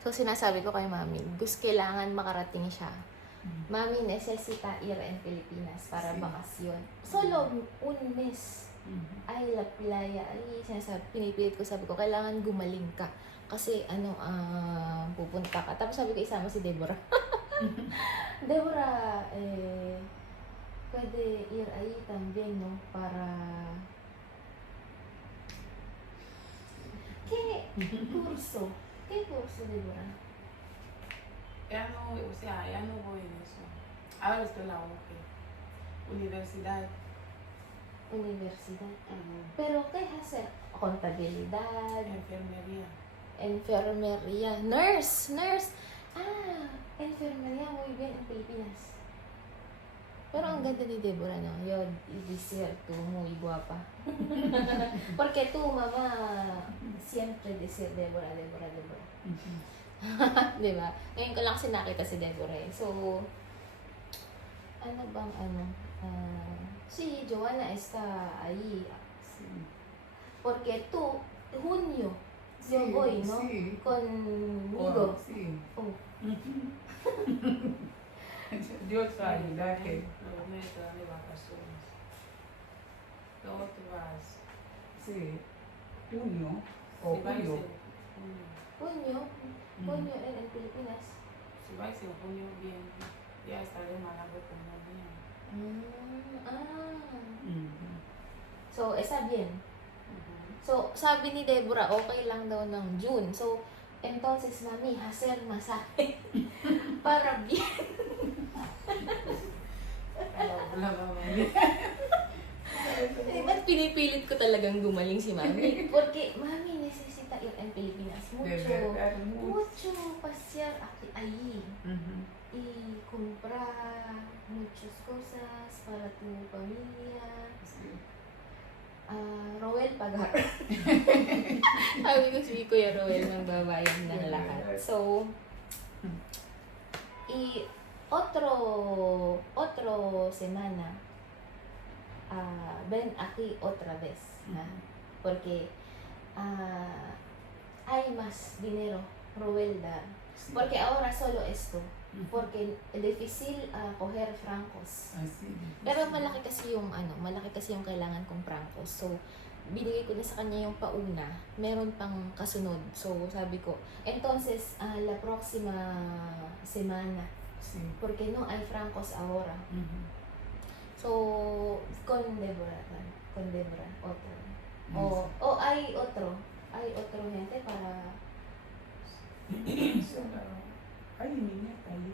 So, sinasabi ko kay Mami, gusto kailangan makarating siya. Mami, necesita ir en Pilipinas para Sí. bakasyon. Solo un mes. Ay, la playa. Ay, sinasabi, pinipilit ko, sabi ko, kailangan gumaling ka. Kasi, pupunta ka. Tapos sabi ko, isama si Deborah. Deborah, puede ir ahí también, ¿no? Para... ¿Qué curso? ¿Qué curso, Deborah? Ya no, o sea, ya no voy en eso. Ahora estoy en la UG, universidad. Universidad. ¿Pero qué hacer? Contabilidad, Enfermería. enfermería, nurse. Enfermería muy bien en Pilipinas. Pero ang ganda ni Deborah, no? Yo decir tú, muy guapa. Porque tú, mamá, siempre decir Deborah. Diba? Ngayon ko lang kasi nakita si Deborah eh. So, si Joanna está ahí. Sí. Porque tú, junio, Sí, yo voy, ¿no? sí. Conmigo. Sí. Oh. Dios va a ayudar que Los meses te dan de vacaciones. Luego tú vas. sí, junio o Si vais julio. Junio en Pilipinas. Si vais en junio, bien. Ya estaré malando como bien. So, está bien. So, sabi ni Deborah, okay lang daw ng June. So, entonces, mami, hacer masaje para bien. Wala ba ba? Ba't pinipilit ko talagang gumaling si mami? Porque, mami, necesita ir en Pilipinas. De verdad, Mucho pasear aquí, ahí. Y comprar muchas cosas para tu familia. Sí. Roel pagar. Sabi ko si Kuya Roel nang babayad ng lahat. So, otro semana, ven aquí otra vez. Porque hay más dinero, Roel da. Sí. Porque ahora solo esto. Porque difícil coger francos. Así. Pero malaki kasi yung kailangan kong francos. So, binigay ko na sa kanya yung pauna. Meron pang kasunod. So, sabi ko, entonces, la próxima semana, Sí. porque no hay francos ahora. So, con Deborah, otro. O hay otro gente para... Ay, niña, ahí.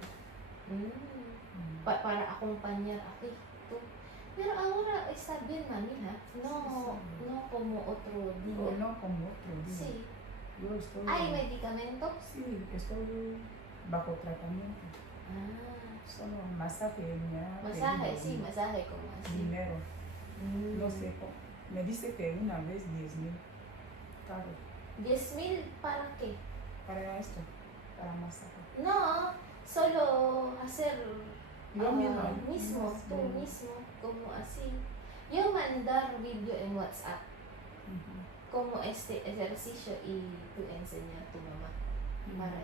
Para acompañar aquí. Tú. Pero ahora está bien, mami, ¿ha? No como otro día. No como otro día. Sí. Yo estoy. ¿Hay medicamentos? Sí, estoy bajo tratamiento. Solo masaje, me ha Masaje, pedido sí, masaje como así. dinero. No sé, me dice que una vez 10,000. Caro. 10,000 para qué? Para esto, para masaje. No, solo hacer Yo mismo. tú mismo, como así. Yo mandar video en WhatsApp como este ejercicio y tú enseñar a tu mamá para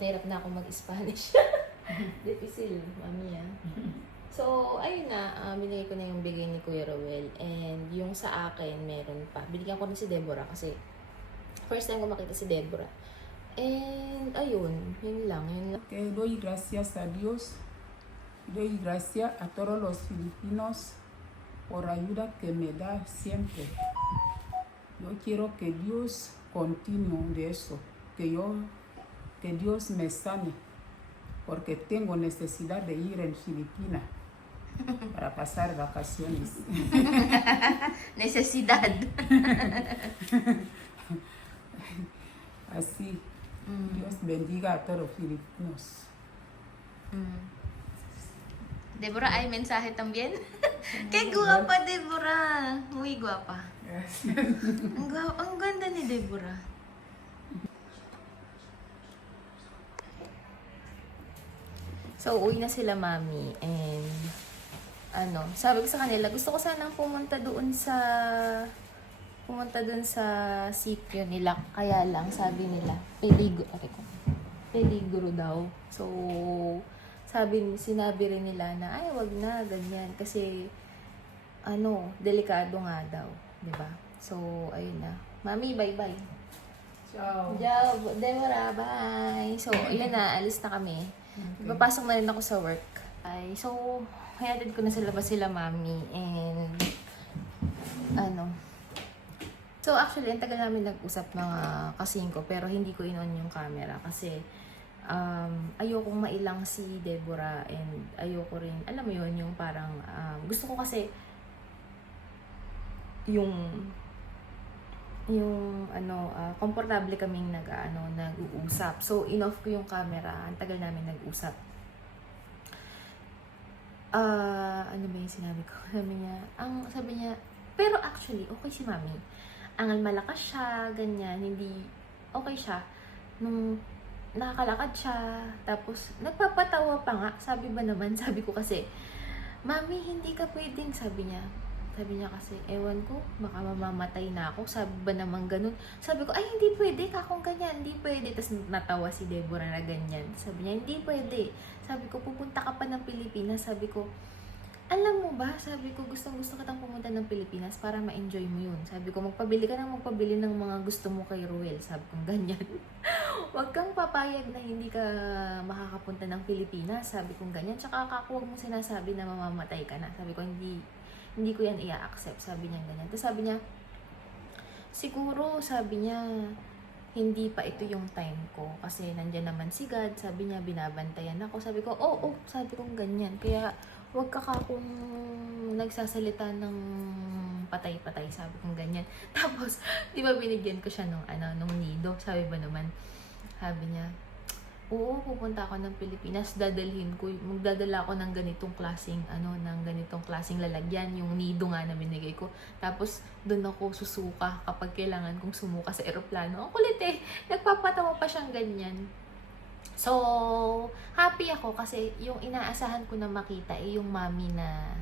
hirap na ako mag-Spanish. Difficile, mami. So, ayun na, binigay ko na yung bigay ni Kuya Roel. And yung sa akin, meron pa. Binigyan ko na si Deborah kasi first time ko makita si Deborah. And ayun, yun lang. Que doy gracias a Dios, doy gracias a todos los filipinos por ayuda que me da siempre. Yo quiero que Dios continúe de eso, que Dios me sane, porque tengo necesidad de ir en Filipinas para pasar vacaciones. Necesidad. Así, Dios bendiga a todos los filipinos. Deborah, hay mensaje también? Qué guapa, Deborah. Muy guapa. Gracias. Ang ganda ni Deborah. So, uwi na sila, mami. And, sabi ko sa kanila, gusto ko sanang pumunta doon sa pumunta dun sa sitio nila. Kaya lang, sabi nila, peligro daw. So, sinabi rin nila na, ay, wag na, ganyan. Kasi, delikado nga daw. 'Di ba? So, ayun na. Mami, bye-bye. Ciao. Job, Deborah, bye. So, ayun na, alis na kami. Okay. Papasok na rin ako sa work. Ay, so, hayatid ko na sa labas sila, mami. And, So, actually, ang tagal namin nag-usap mga kasingko, pero hindi ko in-on yung camera kasi ayokong mailang si Deborah and ayoko rin, alam mo yun, yung parang, gusto ko kasi yung komportable kaming nag-uusap. So, in-off ko yung camera. Ang tagal namin nag-usap. Ano ba yung sinabi ko? Sabi niya, pero actually, okay si mami. Ang malakas siya, ganyan, hindi, okay siya. Nung nakakalakad siya, tapos nagpapatawa pa nga. Sabi ba naman, sabi ko kasi, mami, hindi ka pwedeng, sabi niya kasi, ewan ko, baka mamamatay na ako. Sabi ba naman ganun? Sabi ko, ay, hindi pwede, kakong ganyan, hindi pwede. Tapos natawa si Deborah na ganyan. Sabi niya, hindi pwede. Sabi ko, pupunta ka pa ng Pilipinas. Sabi ko, alam mo ba, sabi ko, gusto kitang pumunta ng Pilipinas para ma-enjoy mo yun. Sabi ko, magpabili ng mga gusto mo kay Ruel. Sabi ko, ganyan. Huwag kang papayag na hindi ka makakapunta ng Pilipinas. Sabi ko, ganyan. Tsaka huwag mo sinasabi na mamamatay ka na. Sabi ko, hindi ko yan i-accept. Sabi niya ganyan. Tapos sabi niya, siguro, sabi niya, hindi pa ito yung time ko. Kasi nandyan naman si God. Sabi niya, binabantayan ako. Sabi ko, oo, sabi ko ganyan. Kaya, huwag ka kung nagsasalita ng patay-patay. Sabi kong ganyan. Tapos, di ba binigyan ko siya nung nido? Sabi ba naman, sabi niya, oo, pupunta ako ng Pilipinas, magdadala ako ng ganitong klaseng lalagyan, yung nido nga na binigay ko. Tapos, doon ako susuka kapag kailangan kong sumuka sa eroplano. Ang kulit eh, nagpapatawa pa siyang ganyan. So, happy ako kasi yung inaasahan ko na makita yung mami na,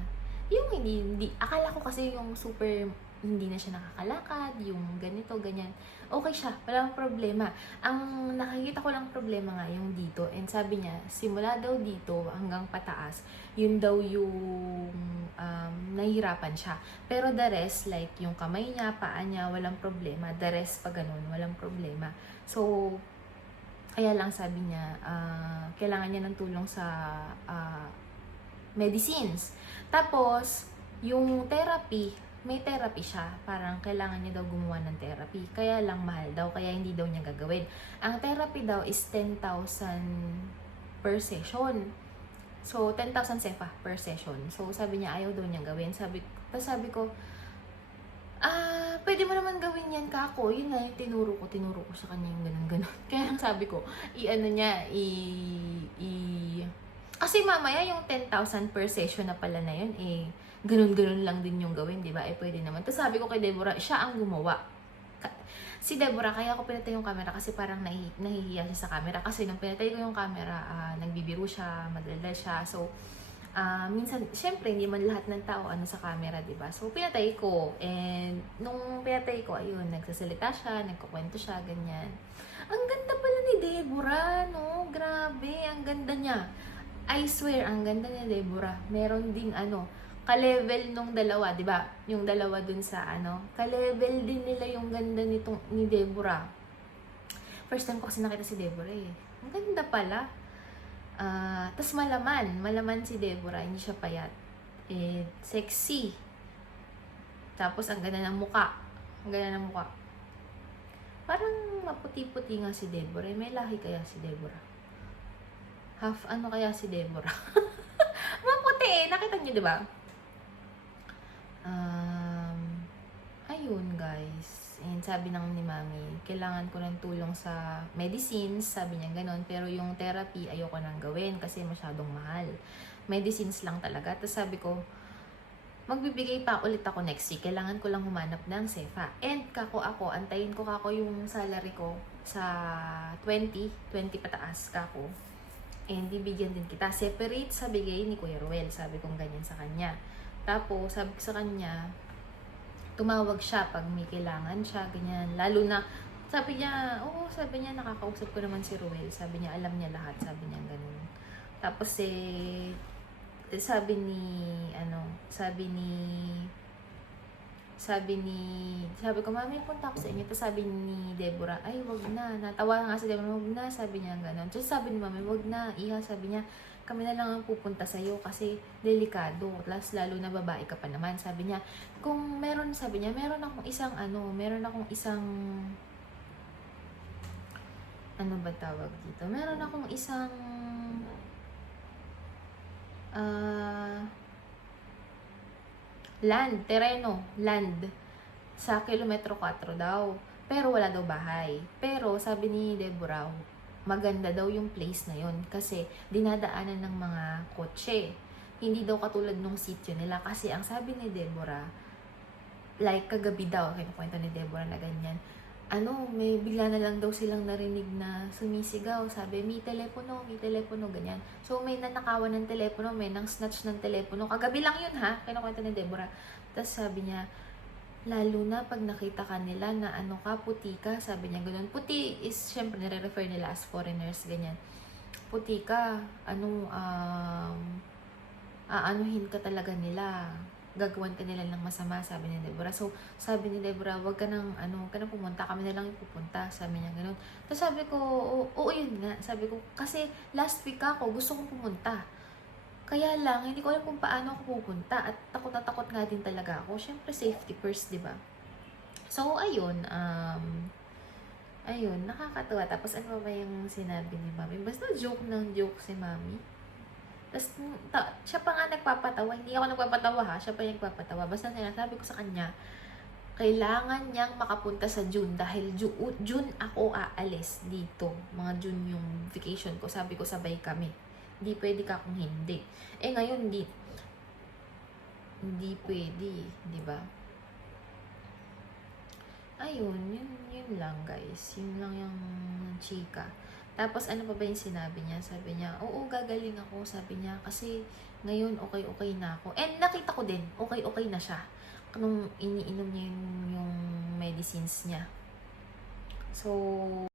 yung hindi, akala ko kasi yung super, hindi na siya nakakalakad, yung ganito, ganyan. Okay siya, walang problema. Ang nakikita ko lang problema nga yung dito. And sabi niya, simula daw dito hanggang pataas, yun daw yung nahihirapan siya. Pero the rest, like yung kamay niya, paa niya, walang problema. The rest pa ganun, walang problema. So, kaya lang sabi niya, kailangan niya ng tulong sa medicines. Tapos, yung therapy, may therapy siya. Parang kailangan niya daw gumawa ng therapy. Kaya lang mahal daw, kaya hindi daw niya gagawin. Ang therapy daw is 10,000 per session. So, 10,000 sefa per session. So, sabi niya, ayaw daw niya gawin. Tapos sabi ko, pwede mo naman gawin yan, kako. Yun nga yung tinuro ko sa kanya yung ganun-ganun. Kaya lang sabi ko, kasi mamaya yung 10,000 per session na pala na yun, ganun-ganun lang din yung gawin, di ba? Pwede naman. Tapos sabi ko kay Deborah, siya ang gumawa. Si Deborah, kaya ako pinatay yung camera kasi parang nahihiya siya sa camera. Kasi nung pinatay ko yung camera, nagbibiro siya, madaldal siya. So, minsan, syempre, hindi man lahat ng tao sa camera, di ba? So, pinatay ko. And, nung pinatay ko, ayun, nagsasalita siya, nagkukwento siya, ganyan. Ang ganda pala ni Deborah, no? Grabe, ang ganda niya. I swear, ang ganda ni Deborah. Meron ding, ka-level nung dalawa, di ba? Yung dalawa dun sa, ka-level din nila yung ganda ni Deborah. First time ko kasi nakita si Deborah, Ang ganda pala. Tas malaman si Deborah, hindi siya payat. Sexy. Tapos ang ganda ng muka. Parang maputi-puti nga si Deborah. May lahi kaya si Deborah? Half kaya si Deborah? Maputi nakita niyo, di ba? Ayun guys. And sabi ni mami, kailangan ko ng tulong sa medicines, sabi niya ganon, pero yung therapy ayoko nang gawin kasi masyadong mahal. Medicines lang talaga. Tapos sabi ko, magbibigay pa ulit ako next week. Kailangan ko lang humanap ng sefa. And antayin ko yung salary ko sa 20 pataas kako. And bibigyan din kita. Separate sa bigay ni Kuya Ruel. Sabi kong ganyan sa kanya. Tapos, sabi ko sa kanya, tumawag siya pag may kailangan siya, ganyan. Lalo na, sabi niya, nakakausap ko naman si Ruel. Sabi niya, alam niya lahat. Sabi niya, ganun. Tapos sabi ko, mami, punta ako sa inyo. Tapos sabi ni Deborah, ay, wag na. Natawa nga si Deborah, wag na. Sabi niya, ganun. Tapos sabi ni mami, wag na. Iha, sabi niya, kami na lang ang pupunta sa'yo kasi delikado. Plus, lalo na babae ka pa naman. Sabi niya, meron akong isang, ano ba tawag dito? Meron akong isang, land, sa kilometro 4 daw. Pero wala daw bahay. Pero sabi ni Deborah, maganda daw yung place na yon kasi dinadaanan ng mga kotse. Hindi daw katulad nung sitio nila kasi ang sabi ni Deborah, like kagabi daw, kinukwento ni Deborah na ganyan, may bigla na lang daw silang narinig na sumisigaw. Sabi, may telepono, ganyan. So, may nanakawan ng telepono, may nang snatch ng telepono. Kagabi lang yun ha, kinukwento ni Deborah. Tapos sabi niya, lalo na pag nakita ka nila na puti ka, sabi niya ganun. Puti is, syempre, nire-refer nila as foreigners, ganyan. Puti ka, aanuhin ka talaga nila. Gagawan ka nila ng masama, sabi ni Deborah. So, sabi ni Deborah, wag ka nang pumunta, kami na lang yung pupunta, sabi niya ganun. Tapos sabi ko, oo, yun nga. Sabi ko, kasi last week ako, gusto kong pumunta. Kaya lang, hindi ko alam kung paano ako pupunta at takot na takot nga din talaga ako. Syempre, safety first, di ba? So, ayun, nakakatuwa. Tapos, ano ba yung sinabi ni Mami? Basta joke si Mami. Tapos, siya pa nga nagpapatawa. Hindi ako nagpapatawa ha. Siya pa yung nagpapatawa. Basta sinasabi ko sa kanya, kailangan niyang makapunta sa June dahil June ako aalis dito. Mga June yung vacation ko. Sabi ko, sabay kami. Hindi pwede ka kung hindi. Ngayon, hindi pwede. Di ba? Ayun, yun lang guys. Yun lang yung chika. Tapos, ano pa ba yung sinabi niya? Sabi niya, oo, gagaling ako. Sabi niya, kasi ngayon, okay na ako. And nakita ko din, okay na siya. Nung iniinom niya yung medicines niya. So,